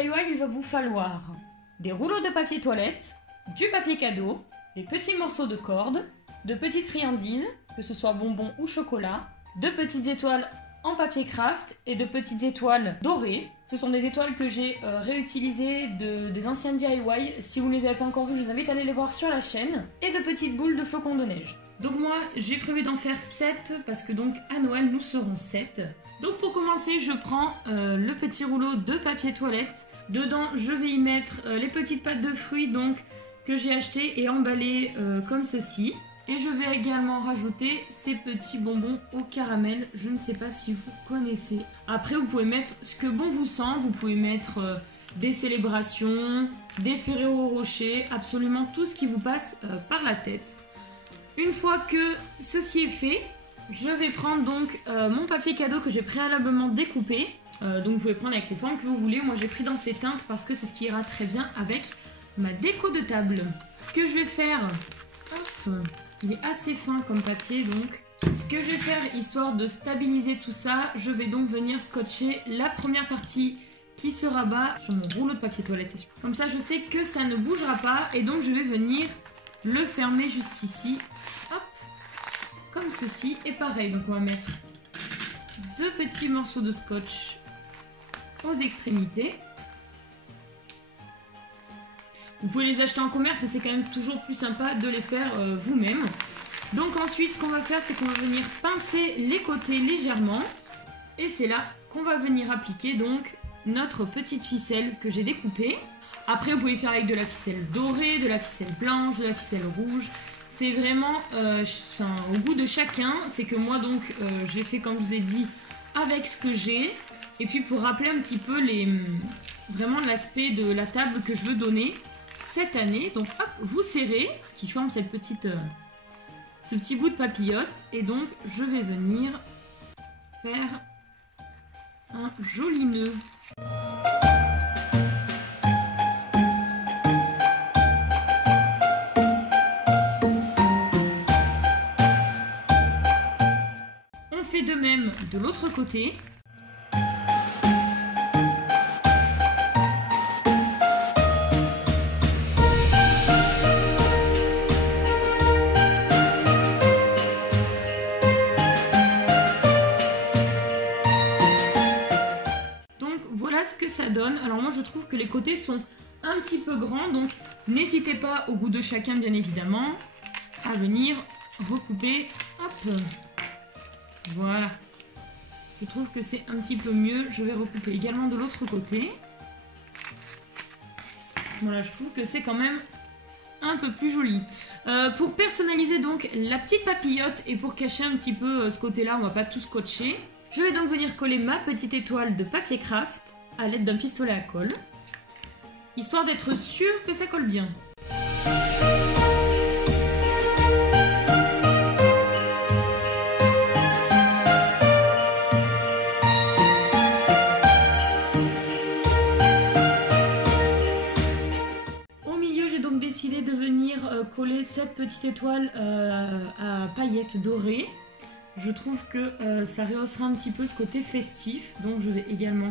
DIY, il va vous falloir des rouleaux de papier toilette, du papier cadeau, des petits morceaux de corde, de petites friandises, que ce soit bonbons ou chocolat, de petites étoiles en papier craft et de petites étoiles dorées. Ce sont des étoiles que j'ai réutilisées des anciens DIY. Si vous ne les avez pas encore vues, je vous invite à aller les voir sur la chaîne. Et de petites boules de flocons de neige. Donc moi, j'ai prévu d'en faire 7 parce que donc à Noël, nous serons 7. Donc pour commencer, je prends le petit rouleau de papier toilette. Dedans, je vais y mettre les petites pâtes de fruits donc, que j'ai achetées et emballées comme ceci. Et je vais également rajouter ces petits bonbons au caramel. Je ne sais pas si vous connaissez. Après, vous pouvez mettre ce que bon vous semble. Vous pouvez mettre des célébrations, des Ferrero Rocher, absolument tout ce qui vous passe par la tête. Une fois que ceci est fait, je vais prendre donc mon papier cadeau que j'ai préalablement découpé. Donc vous pouvez prendre avec les formes que vous voulez. Moi, j'ai pris dans ces teintes parce que c'est ce qui ira très bien avec ma déco de table. Ce que je vais faire... Hop, il est assez fin comme papier, donc ce que je vais faire, histoire de stabiliser tout ça, je vais donc venir scotcher la première partie qui se rabat sur mon rouleau de papier toilette. Comme ça, je sais que ça ne bougera pas et donc je vais venir le fermer juste ici, hop, comme ceci. Et pareil, donc on va mettre 2 petits morceaux de scotch aux extrémités. Vous pouvez les acheter en commerce, mais c'est quand même toujours plus sympa de les faire vous-même. Donc ensuite, ce qu'on va faire, c'est qu'on va venir pincer les côtés légèrement. Et c'est là qu'on va venir appliquer donc notre petite ficelle que j'ai découpée. Après, vous pouvez faire avec de la ficelle dorée, de la ficelle blanche, de la ficelle rouge. C'est vraiment au goût de chacun. C'est que moi, donc, j'ai fait, comme je vous ai dit, avec ce que j'ai. Et puis, pour rappeler un petit peu vraiment l'aspect de la table que je veux donner cette année. Donc hop, vous serrez, ce qui forme ce petit bout de papillote. Et donc je vais venir faire un joli nœud. On fait de même de l'autre côté. Ce que ça donne. Alors moi je trouve que les côtés sont un petit peu grands, donc n'hésitez pas, au goût de chacun bien évidemment, à venir recouper. Hop, voilà, je trouve que c'est un petit peu mieux. Je vais recouper également de l'autre côté. Voilà, je trouve que c'est quand même un peu plus joli. Pour personnaliser donc la petite papillote et pour cacher un petit peu ce côté là, on va pas tout scotcher, je vais donc venir coller ma petite étoile de papier craft à l'aide d'un pistolet à colle, histoire d'être sûr que ça colle bien. Au milieu, j'ai donc décidé de venir coller cette petite étoile à paillettes dorées. Je trouve que ça rehaussera un petit peu ce côté festif, donc je vais également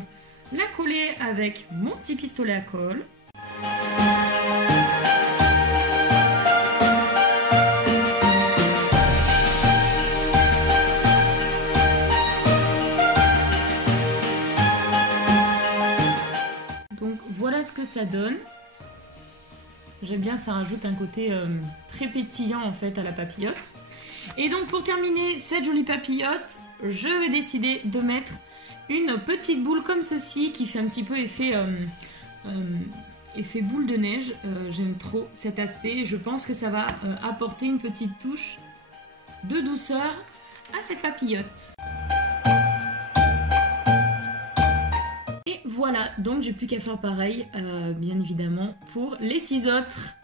la coller avec mon petit pistolet à colle. Donc voilà ce que ça donne. J'aime bien, ça rajoute un côté très pétillant en fait à la papillote. Et donc pour terminer cette jolie papillote, je vais décider de mettre une petite boule comme ceci qui fait un petit peu effet boule de neige. J'aime trop cet aspect. Je pense que ça va apporter une petite touche de douceur à cette papillote. Et voilà, donc j'ai plus qu'à faire pareil, bien évidemment, pour les 6 autres.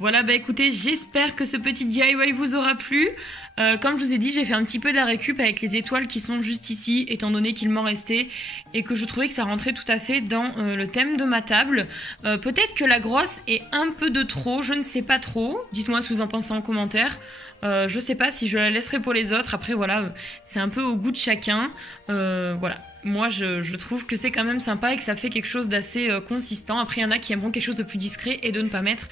Voilà, bah écoutez, j'espère que ce petit DIY vous aura plu. Comme je vous ai dit, j'ai fait un petit peu de la récup avec les étoiles qui sont juste ici, étant donné qu'il m'en restait et que je trouvais que ça rentrait tout à fait dans le thème de ma table. Peut-être que la grosse est un peu de trop, je ne sais pas trop. Dites-moi ce que vous en pensez en commentaire. Je sais pas si je la laisserai pour les autres. Après, voilà, c'est un peu au goût de chacun. Voilà. moi je trouve que c'est quand même sympa et que ça fait quelque chose d'assez consistant. Après, il y en a qui aimeront quelque chose de plus discret et de ne pas mettre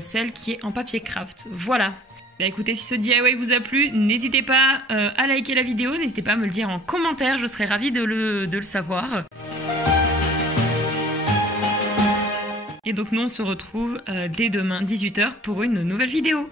celle qui est en papier craft. Voilà. Bah écoutez, si ce DIY vous a plu, n'hésitez pas à liker la vidéo, n'hésitez pas à me le dire en commentaire, je serais ravie de le savoir. Et donc nous on se retrouve dès demain 18 h pour une nouvelle vidéo.